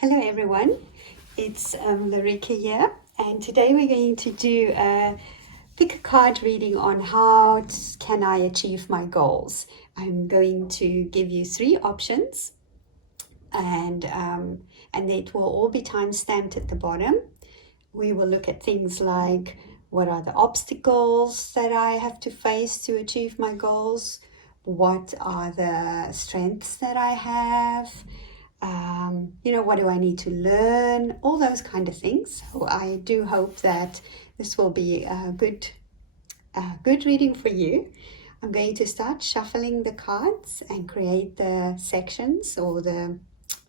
Hello everyone, it's Larika here, and today we're going to do a pick a card reading on how can I achieve my goals. I'm going to give you three options, and it will all be time stamped at the bottom. We will look at things like what are the obstacles that I have to face to achieve my goals, what are the strengths that I have, what do I need to learn, all those kind of things. So I do hope that this will be a good reading for you. I'm going to start shuffling the cards and create the sections or the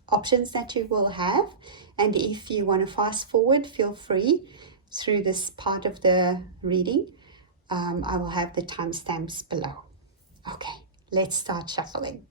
options that you will have. And if you want to fast forward, feel free through this part of the reading. I will have the timestamps below. Okay, let's start shuffling.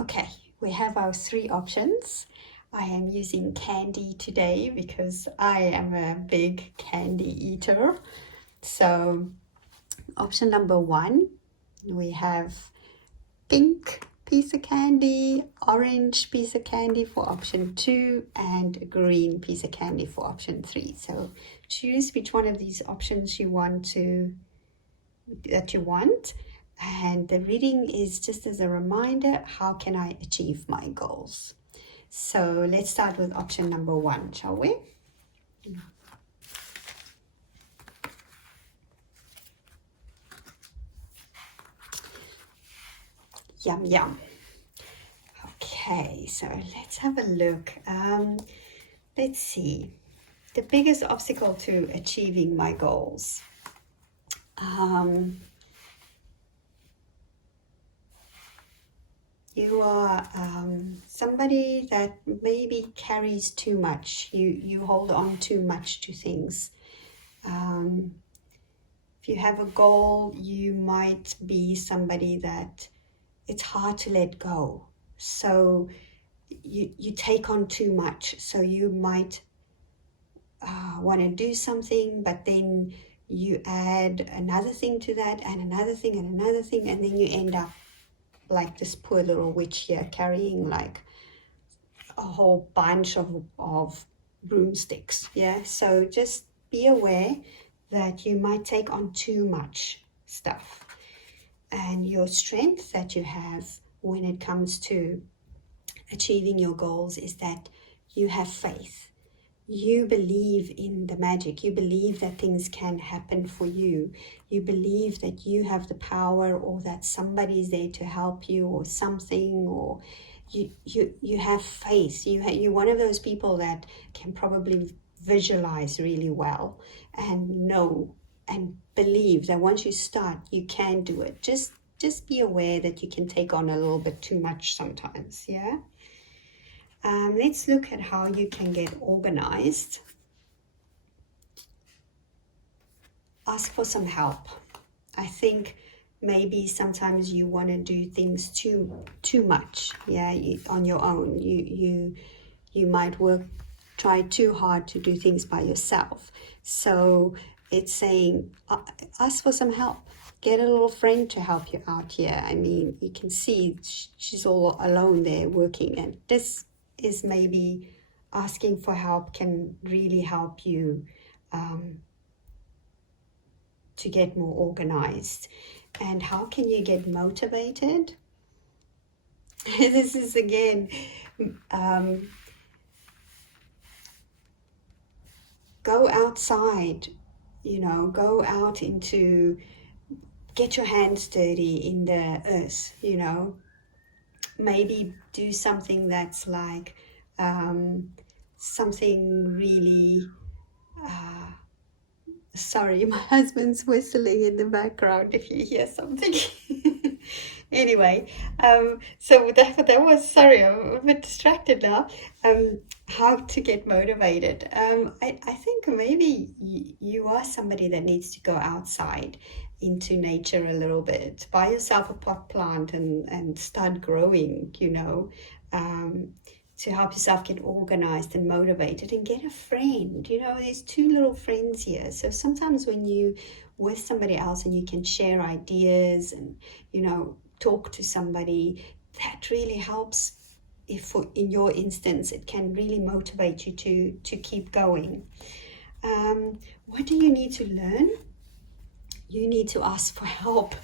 Okay, we have our three options. I am using candy today because I am a big candy eater. So option number one, we have pink piece of candy, orange piece of candy for option two, and a green piece of candy for option three. So choose which one of these options you want. And the reading is just as a reminder, how can I achieve my goals? So let's start with option number one, shall we? Yum, yum. Okay, so let's have a look. Let's see. The biggest obstacle to achieving my goals. You are somebody that maybe carries too much. You hold on too much to things. If you have a goal, you might be somebody that it's hard to let go. So you take on too much. So you might want to do something, but then you add another thing to that and another thing and another thing, and then you end up like this poor little witch here carrying like a whole bunch of broomsticks. Yeah, so just be aware that you might take on too much stuff, and your strength that you have when it comes to achieving your goals is that you have faith. You believe in the magic. You believe that things can happen for you. You believe that you have the power, or that somebody's there to help you, or something, or you have faith. You're one of those people that can probably visualize really well and know and believe that once you start, you can do it. Just be aware that you can take on a little bit too much sometimes, yeah? Let's look at how you can get organized. Ask for some help. I think maybe sometimes you want to do things too much, yeah, on your own. You might try too hard to do things by yourself. So it's saying, ask for some help. Get a little friend to help you out here. I mean, you can see she's all alone there working, and this is maybe asking for help can really help you to get more organized. And how can you get motivated? This is again, go outside, go out into, get your hands dirty in the earth, maybe do something that's like something really sorry, my husband's whistling in the background if you hear something. Anyway, so that was, sorry, I'm a bit distracted now. How to get motivated. I think maybe you are somebody that needs to go outside into nature a little bit. Buy yourself a pot plant and start growing, to help yourself get organized and motivated, and get a friend. There's two little friends here. So sometimes when you with somebody else and you can share ideas and, talk to somebody, that really helps. If in your instance, it can really motivate you to keep going. What do you need to learn? You need to ask for help.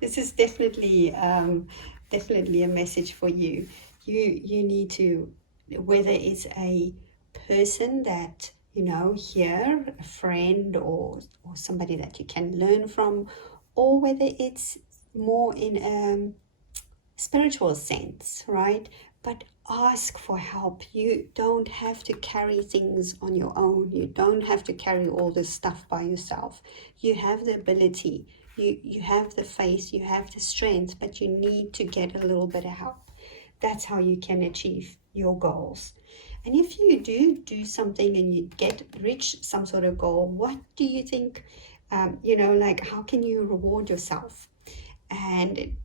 This is definitely a message for you. You need to, whether it's a person that here, a friend or somebody that you can learn from, or whether it's more in a spiritual sense, right? But ask for help. You don't have to carry things on your own. You don't have to carry all this stuff by yourself. You have the ability, you have the faith, you have the strength, but you need to get a little bit of help. That's how you can achieve your goals. And if you do something and you reach some sort of goal, what do you think, how can you reward yourself? And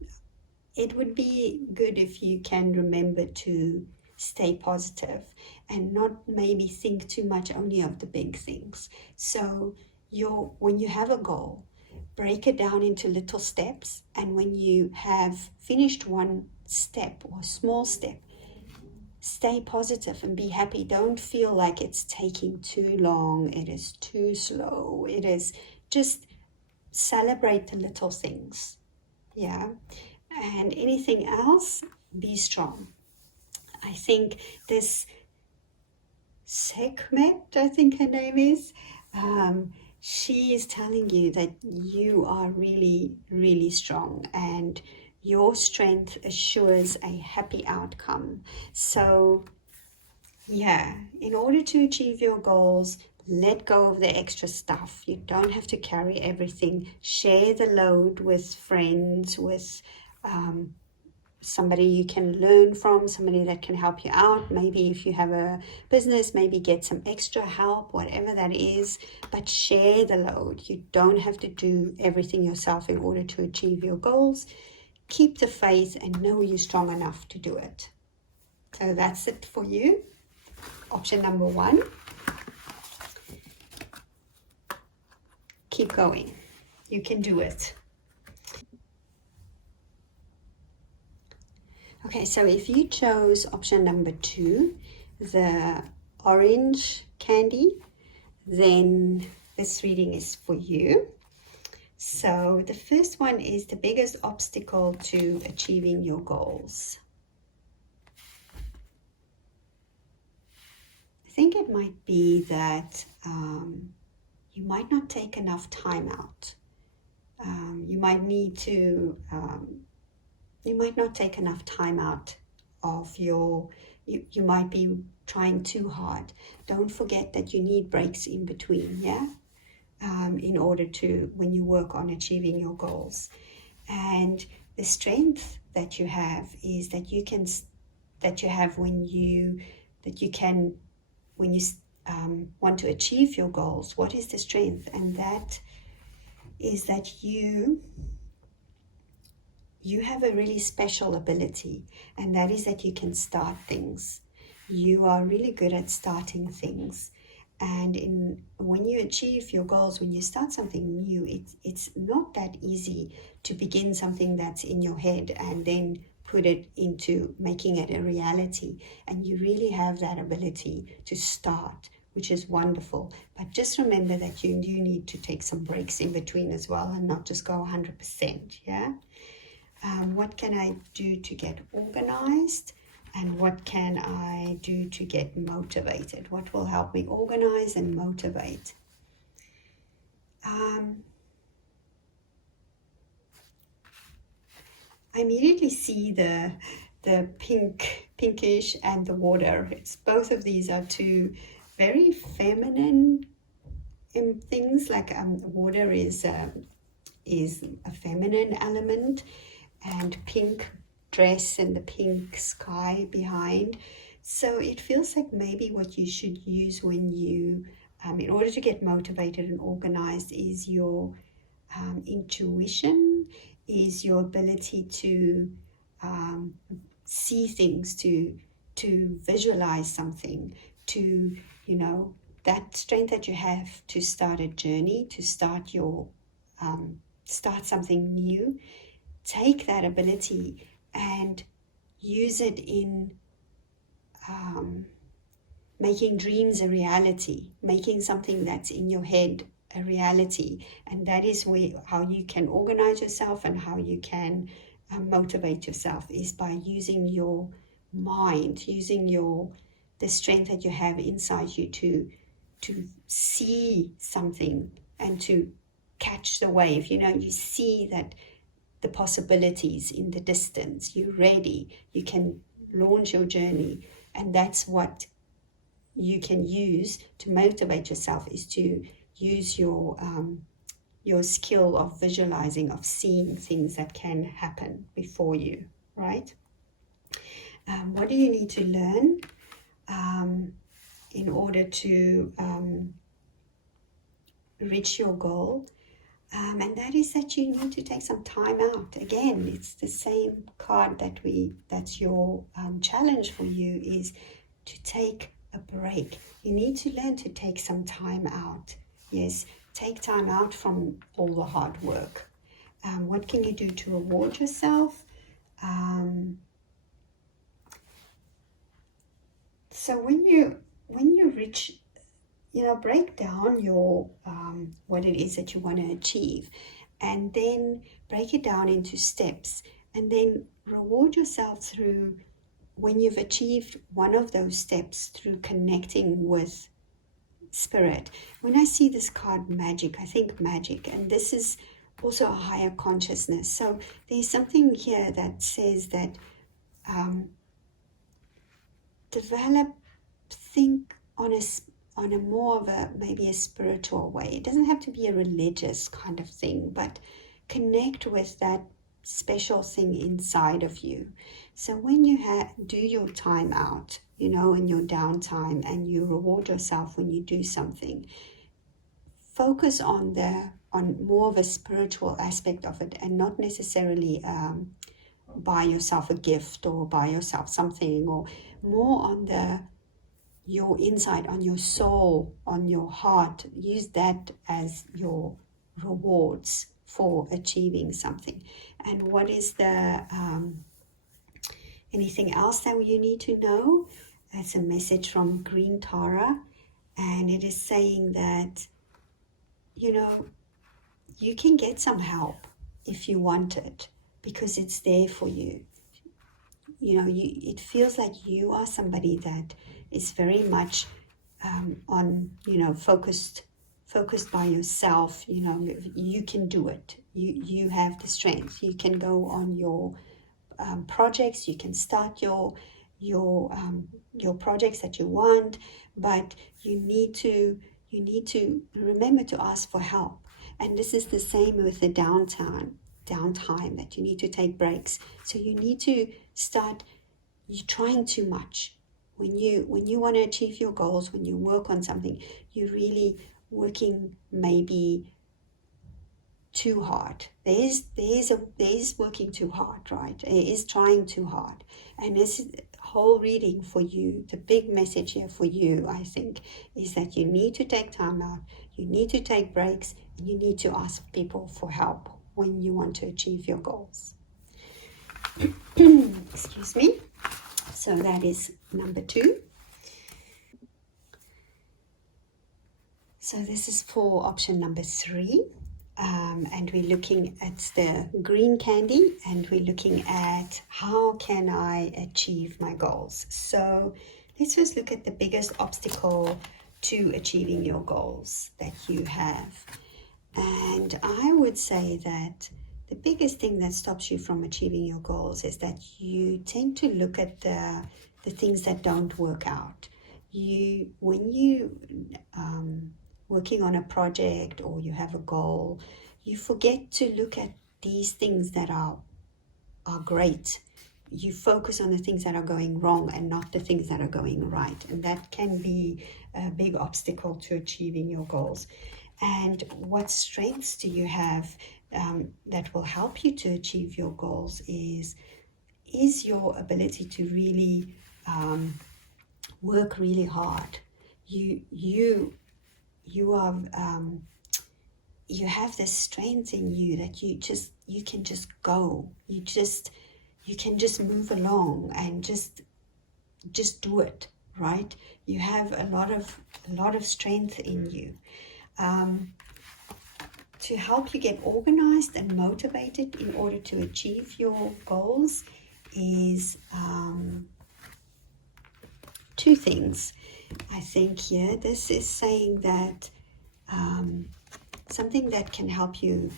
it would be good if you can remember to stay positive and not maybe think too much only of the big things. So when you have a goal, break it down into little steps. And when you have finished one step or small step, stay positive and be happy. Don't feel like it's taking too long. It is too slow. It is just celebrate the little things. Yeah. And anything else, be strong. I think this Sekhmet, I think her name is, she is telling you that you are really, really strong, and your strength assures a happy outcome. So, yeah, in order to achieve your goals, let go of the extra stuff. You don't have to carry everything. Share the load with friends, with somebody you can learn from, somebody that can help you out. Maybe if you have a business, maybe get some extra help, whatever that is, but share the load. You don't have to do everything yourself in order to achieve your goals. Keep the faith and know you're strong enough to do it. So that's it for you. Option number 1. Keep going. You can do it. Okay, so if you chose option number 2, the orange candy, then this reading is for you. So the first one is the biggest obstacle to achieving your goals. I think it might be that you might not take enough time out. You might need to you might not take enough time out of you might be trying too hard. Don't forget that you need breaks in between, yeah? In order to, when you work on achieving your goals. And the strength that you have is that you can, that you have when you want to achieve your goals. What is the strength? And that is that you have a really special ability, and that is that you can start things. You are really good at starting things. And when you achieve your goals, when you start something new, it's not that easy to begin something that's in your head and then put it into making it a reality. And you really have that ability to start, which is wonderful. But just remember that you need to take some breaks in between as well and not just go 100%, yeah? What can I do to get organized? And what can I do to get motivated? What will help me organize and motivate? I immediately see the pinkish and the water. It's both of these are two very feminine things. Like water is a feminine element, and pink dress and the pink sky behind. So it feels like maybe what you should use when you, in order to get motivated and organized, is your intuition, is your ability to see things, to visualize something, to, that strength that you have to start a journey, to start your, start something new. Take that ability and use it in making dreams a reality, making something that's in your head a reality. And that is how you can organize yourself and how you can motivate yourself, is by using your mind, using the strength that you have inside you to see something and to catch the wave. You see that the possibilities in the distance. You're ready. You can launch your journey. And that's what you can use to motivate yourself, is to use your skill of visualizing, of seeing things that can happen before you, right? What do you need to learn in order to reach your goal? And that is that you need to take some time out. Again, it's the same card that's your challenge for you, is to take a break. You need to learn to take some time out. Yes, take time out from all the hard work. What can you do to reward yourself? So when you reach, break down your what it is that you want to achieve, and then break it down into steps, and then reward yourself through, when you've achieved one of those steps, through connecting with spirit. When I see this card magic, I think magic, and this is also a higher consciousness. So there's something here that says that think on a more of a, maybe a spiritual way. It doesn't have to be a religious kind of thing, but connect with that special thing inside of you. So when you do your time out, in your downtime, and you reward yourself when you do something, focus on more of a spiritual aspect of it, and not necessarily buy yourself a gift or buy yourself something, or more on your inside, on your soul, on your heart. Use that as your rewards for achieving something. And what is anything else that you need to know? That's a message from Green Tara, and it is saying that you can get some help if you want it, because it's there for you. It feels like you are somebody that is very much on, focused by yourself. You can do it. You have the strength. You can go on your projects. You can start your projects that you want, but you need to remember to ask for help. And this is the same with the downtime, that you need to take breaks. So you need to start. You're trying too much. When you want to achieve your goals, when you work on something, you're really working maybe too hard. There is working too hard, right? There is trying too hard. And this whole reading for you, the big message here for you, I think, is that you need to take time out, you need to take breaks, and you need to ask people for help when you want to achieve your goals. Excuse me. So that is number 2. So this is for option number 3. And we're looking at the green candy, and we're looking at how can I achieve my goals. So let's first look at the biggest obstacle to achieving your goals that you have. And I would say that the biggest thing that stops you from achieving your goals is that you tend to look at the things that don't work out. When you working on a project, or you have a goal, you forget to look at these things that are great. You focus on the things that are going wrong and not the things that are going right. And that can be a big obstacle to achieving your goals. And what strengths do you have that will help you to achieve your goals is your ability to really work really hard. You have this strength in you that you can just go. You can just move along and just do it, right? You have a lot of strength in you. To help you get organized and motivated in order to achieve your goals is 2 things. I think here this is saying that something that can help you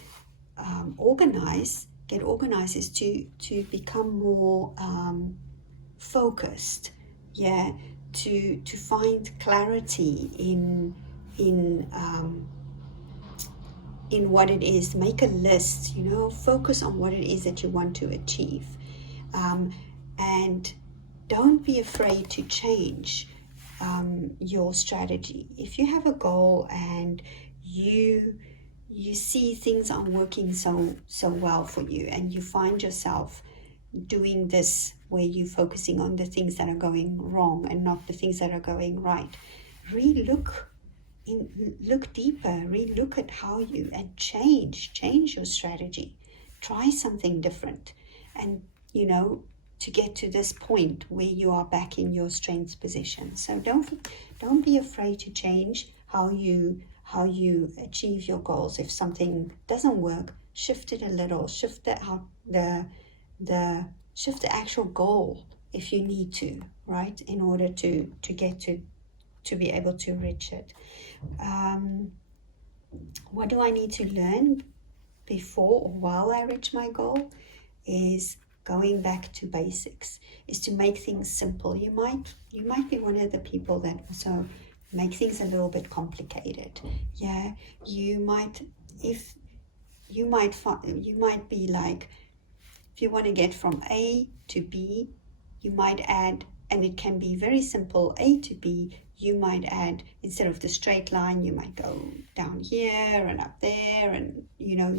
get organized is to become more focused. Yeah, to find clarity in what it is. Make a list, focus on what it is that you want to achieve, and don't be afraid to change your strategy. If you have a goal and you see things aren't working so well for you, and you find yourself doing this where you're focusing on the things that are going wrong and not the things that are going right, look deeper, look at how and change your strategy. Try something different, and to get to this point where you are back in your strength position. So don't be afraid to change how you achieve your goals. If something doesn't work, shift it a little, shift the actual goal if you need to, right, in order to get to be able to reach it. What do I need to learn before or while I reach my goal? Is going back to basics, is to make things simple. You might be one of the people that also make things a little bit complicated. You might be like, If you want to get from A to B, you might add, and it can be very simple, A to B, you might add, instead of the straight line, you might go down here and up there and,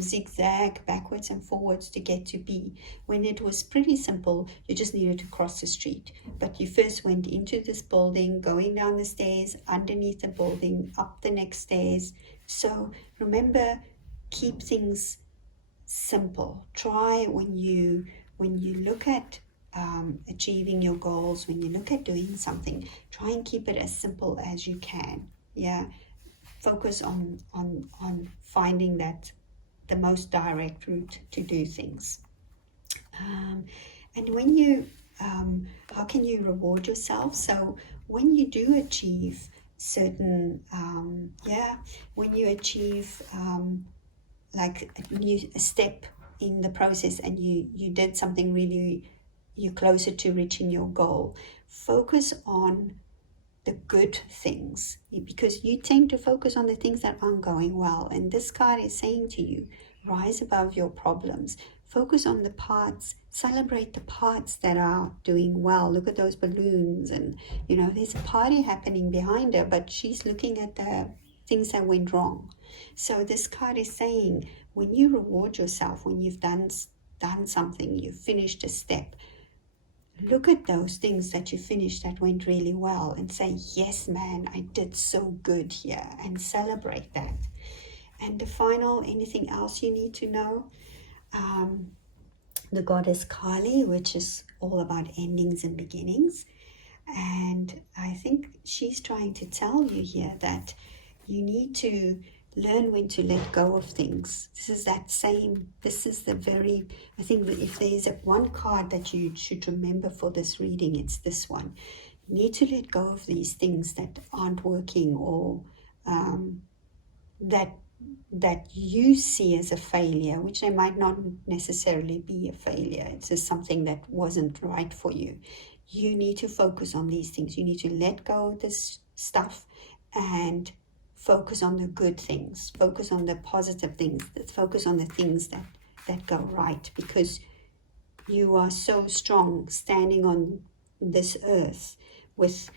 zigzag backwards and forwards to get to B. When it was pretty simple, you just needed to cross the street. But you first went into this building, going down the stairs, underneath the building, up the next stairs. So remember, keep things simple. Try when you look at achieving your goals, when you look at doing something, try and keep it as simple as you can. Yeah, focus on finding that the most direct route to do things. And when you how can you reward yourself? So when you do achieve certain when you achieve like a step in the process, and you did something really, you're closer to reaching your goal, focus on the good things, because you tend to focus on the things that aren't going well. And this card is saying to you, rise above your problems, focus on the parts, celebrate the parts that are doing well. Look at those balloons, and there's a party happening behind her, but she's looking at the things that went wrong. So this card is saying, when you reward yourself, when you've done something, you've finished a step, look at those things that you finished that went really well and say, yes, man, I did so good here, and celebrate that. And the final, anything else you need to know? The goddess Kali, which is all about endings and beginnings. And I think she's trying to tell you here that you need to learn when to let go of things. I think that if there's one card that you should remember for this reading, it's this one. You need to let go of these things that aren't working, or that you see as a failure, which they might not necessarily be a failure. It's just something that wasn't right for you. You need to focus on these things. You need to let go of this stuff and focus on the good things, focus on the positive things, focus on the things that go right, because you are so strong standing on this earth with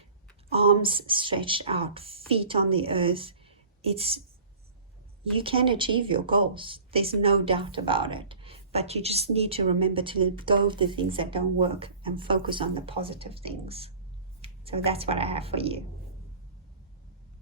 arms stretched out, feet on the earth. You can achieve your goals. There's no doubt about it. But you just need to remember to let go of the things that don't work and focus on the positive things. So that's what I have for you.